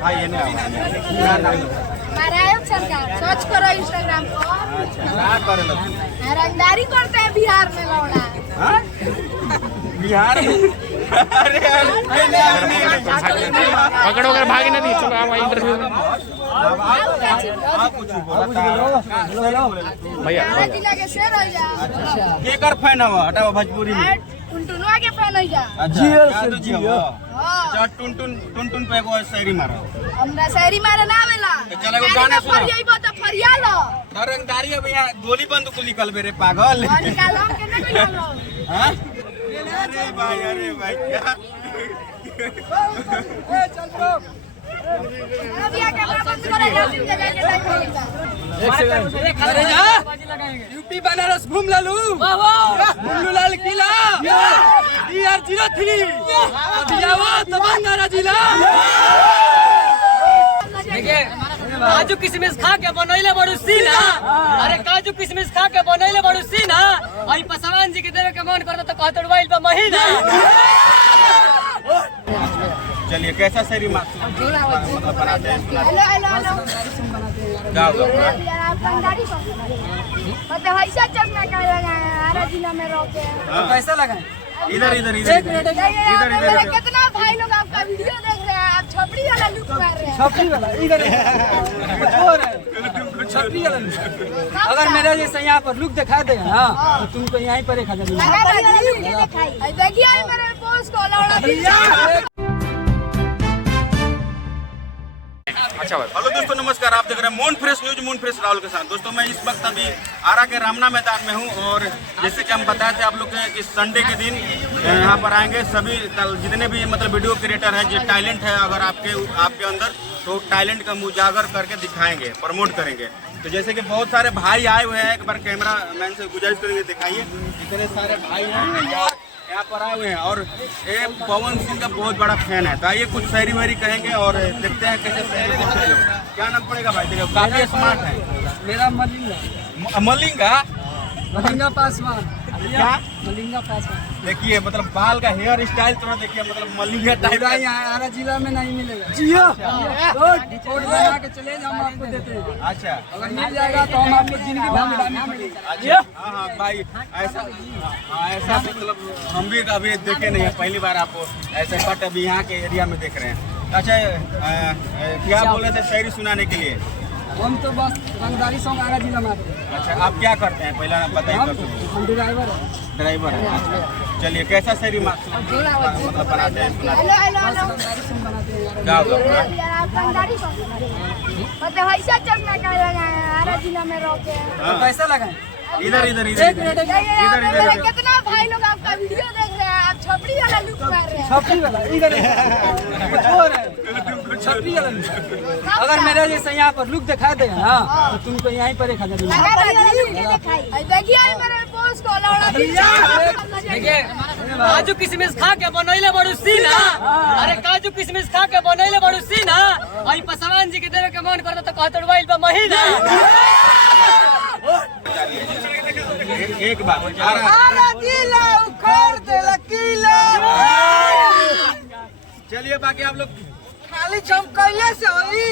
हाँ ये नहीं महाराज सरकार सर्च करो इंस्टाग्राम पर। क्या करे लोग रंगदारी करते हैं बिहार में लौड़ा। बिहार में अरे पकड़ो कर भागी नहीं चलो आप इंटरव्यू में आप कुछ बोला भैया जिला के शेर हो जा। के कर फैन हो हटाओ भोजपुरी में टुनटुनवा के फैन हो जा। अच्छा टुन पे एगो शायरी मारो हमरा शायरी मारे ना आवेला। चलो एगो गाना सुनो। फरियाई बा त फरिया लो। रंगदारी अब यहाँ गोली बंदूक निकल बे रे पागल और निकालो हम केने कोई लो। हाँ? अरे भाई क्या अभी आके बंद करेगा दिन जगह के अरे जा यूपी बनारस घूम ललू मुल्लू लाल किला DR03 तमन्ना जिला। काजू किशमिश खा के बनैले बड़ू सीना। अरे काजू किशमिश खा के बनैले बड़ू सीना। आई पसवान जी के देवे के मन करता तो कहत मोबाइल पे महीना। चलिए कैसा शायरी मतलब बनाते हैं हेलो हेलो हेलो क्या होगा आप रंगदारी पर मतलब ऐसा चलना का लगाए आरा जिला में रोके। पैसा लगाए इधर कितना भाई लोग आपका वीडियो देख रहे हैं। आप छपड़ी वाला लुक मार रहे हैं। छपरी वाला इधर चोर है छपरी वाला लुक। अगर मेरा जैसा यहाँ पर लुक दिखा देगा ना तो तुमको यहीं पर 1000 देखिए मेरे पोस्ट को लौड़ा। अच्छा भाई हेलो दोस्तों नमस्कार, आप देख रहे हैं moon fresh news moon fresh Rahul के साथ। दोस्तों मैं इस वक्त अभी आरा के रामना मैदान में हूं और जैसे कि हम बताए थे आप लोग के इस संडे के दिन यहां पर आएंगे सभी जितने भी मतलब वीडियो क्रिएटर है जो टैलेंट है अगर आपके अंदर तो टैलेंट का उजागर करके दिखाएंगे, प्रमोट करेंगे। तो जैसे कि बहुत सारे भाई आए हुए हैं, एक बार कैमरा मैन से गुजारिश करेंगे दिखाइए। इतने सारे भाई हैं यहाँ पर आए हुए हैं और ये पवन सिंह का बहुत बड़ा फैन है। तो आइए कुछ शायरी वायरी कहेंगे और देखते हैं कैसे शायरी बोलते हैं। क्या नाम पड़ेगा भाई? देखो काफी स्मार्ट है। मेरा मलिंगा मलिंगा पासवान। क्या मलिंगा पासवान देखिए मतलब बाल का हेयर स्टाइल थोड़ा देखिए मतलब मलिंगा टाइप का। यहाँ आरा जिला में नहीं मिलेगा। जियो कोड बना के चले जाओ, हम आपको देते हैं। अच्छा अगर मिल जाएगा तो हम आपको जिंदगी भर मिलाने पड़ेगी। अच्छा हाँ भाई ऐसा मतलब हम भी कभी देखे नहीं है, पहली बार आपको ऐसे कट अभी यहाँ के एरिया में देख रहे हैं। अच्छा क्या बोले थे शायरी सुनाने के लिए? हम तो बस रंगदारी सॉन्ग आरा जिला में आते हैं। अच्छा आप क्या करते हैं पहला बताइए। हम ड्राइवर हैं। ड्राइवर है। अच्छा चलिए कैसा शायरी मतलब बनाते हैं हेलो हेलो हेलो रंगदारी सॉन्ग बनाते हैं। क्या होगा आप रंगदारी पर मतलब ऐसा चलना का लगाए आरा जिला में रोके। पैसा लगाए इधर कितना भाई लोग आपका वीडियो देख रहे हैं। आप छपड़ी वाला लुक मार रहे हैं। छपरी वाला इधर चोर है छपरी वाला लुक। अगर मेरा जैसा यहाँ पर लुक दिखा देगा ना तो तुमको यहीं पर 1000 देखिए मेरे पोस्ट को लौड़ा। काजू किशमिश खा के बनैले बड़ू सीना। अरे काजू किशमिश खा के बनैले बड़ू सीना। आई पसवान जी के देवे के मन करता तो कहत मोबाइल पे महीना। एक बात चलिए बाकी आप लोग खाली चमकैले से होई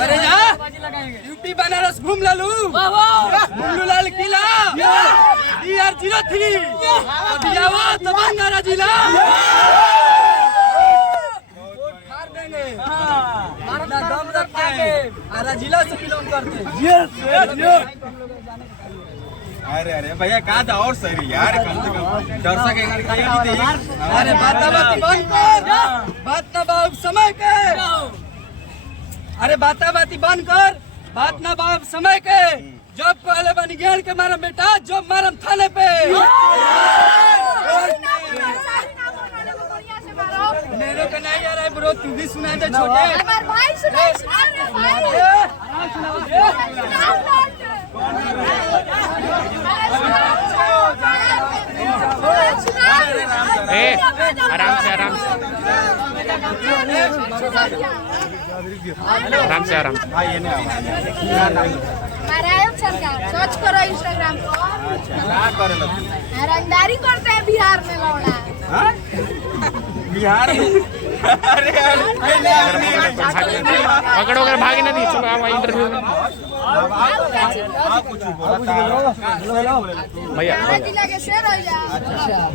अरे जा यूपी बनारस घूम ललू मुल्लू लाल किला DR03 तमन्ना जिला। दम रखते हैं आरा जिला से बिलोंग करते हैं। अरे भैया कहा था और सही यार कम से कम दर्शक अरे बात बंद कर बात ना बाप समय के। अरे बाती बंद कर बात ना बाप समय के। जब पहले बन ज्ञान के मारम बेटा जब मारम थाने पे। मेरे को नहीं आ रहा है ब्रो, तू भी सुना दे छोटे। हमारे भाई सुना आराम से आराम से आराम से। हाँ ये नहीं नारायण सरकार सर्च करो इंस्टाग्राम पर क्या करे लगती रंगदारी करते हैं बिहार में लौड़ा हाँ? बिहार में अरे यार, ये नहीं, पकड़ो अगर भागी नहीं चलो आप इंटरव्यू में आप कुछ बोला भैया आरा जिला के शेर हो जा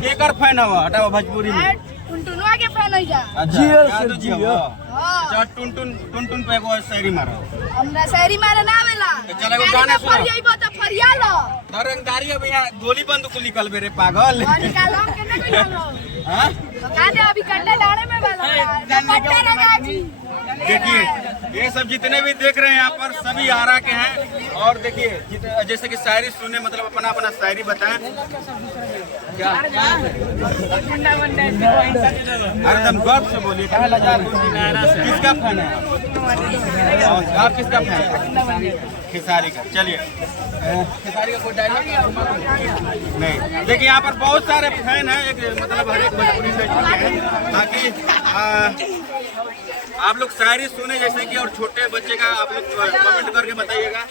ये कर फैन हुआ हटाओ भोजपुरी में टुनटुनवा के फैन हो जा अच्छा अच्छा टुन पे एगो शायरी मारो हमरा शायरी मारे ना आवेला चल एगो गाना सुनाओ। फरियाई बा त फरिया लो रंगदारी अब यहाँ गोली बंदूक निकल बे रे पागल और निकालो के ना कोई लो हाँ? तो काले अभी कंडे डाले में वाला पट्टा लगा जी देखिए ये सब जितने भी देख रहे हैं यहाँ पर सभी आरा के हैं और देखिए जैसे कि शायरी सुने मतलब अपना अपना शायरी बताएं क्या अरे तुम गर्व से बोलिए कहाँ लजा रहे हैं? किसका फैन है आप किसका फैन है खेसारी का चलिए खेसारी का कोई डायलॉग नहीं देखिए यहाँ पर बहुत सारे फैन हैं एक मतलब हर एक भोजपुरी इंडस्ट्री के हैं ताकि आप लोग शायरी सुने जैसे कि और छोटे बच्चे का आप लोग कमेंट करके बताइएगा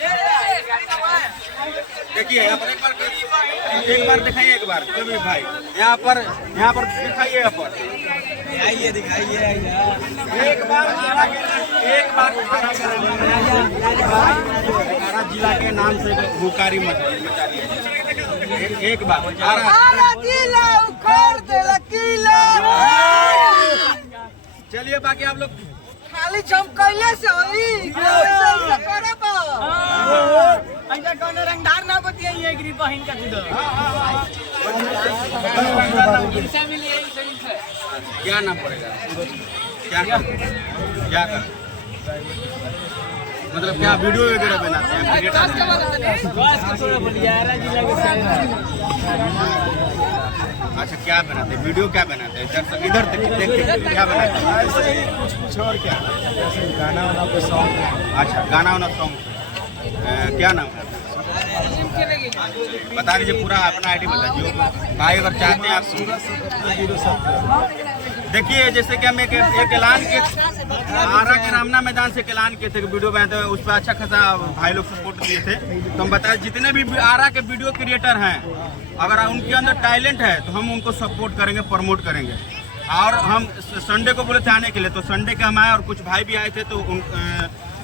देखिए यहाँ पर एक बार दिखाइए एक बार कभी भाई यहाँ पर दिखाइए यहाँ पर आइए दिखाइए एक बार आरा जिला के नाम से हुकारी मचा दीजिए एक बार आरा जिला उखड़ दे लकीला चलिए बाकी आप लोग खाली चमकैले से होई करे बा ऐसा कौन रंगदार ना बतियाई एग्री बहिन का दूध क्या नाम पड़ेगा क्या कर मतलब क्या वीडियो वगैरह बनाते हैं अच्छा क्या बनाते हैं वीडियो क्या बनाते हैं इधर देखते क्या बनाते हैं कुछ और क्या गाना वाना पे सॉन्ग अच्छा गाना वाना सॉन्ग क्या नाम है बता दीजिए पूरा अपना आईडी बता दीजिए भाई अगर चाहते हैं आप देखिए जैसे कि हम एक ऐलान के आरा के रामना मैदान से एक ऐलान किए थे कि वीडियो बनाते हुए उस पर अच्छा खासा भाई लोग सपोर्ट दिए थे तो हम बताए जितने भी आरा के वीडियो क्रिएटर हैं अगर उनके अंदर टैलेंट है तो हम उनको सपोर्ट करेंगे प्रमोट करेंगे और हम संडे को बोले थे आने के लिए तो संडे के हम आए और कुछ भाई भी आए थे तो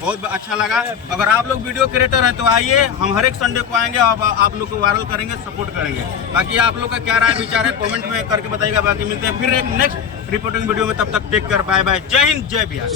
बहुत अच्छा लगा अगर आप लोग वीडियो क्रिएटर हैं तो आइए हम हर एक संडे को आएंगे और आप लोग को वायरल करेंगे सपोर्ट करेंगे बाकी आप लोग का क्या राय विचार है कमेंट में करके बताइएगा बाकी मिलते हैं फिर एक नेक्स्ट रिपोर्टिंग वीडियो में तब तक टेक कर बाय बाय जय हिंद जय बिहार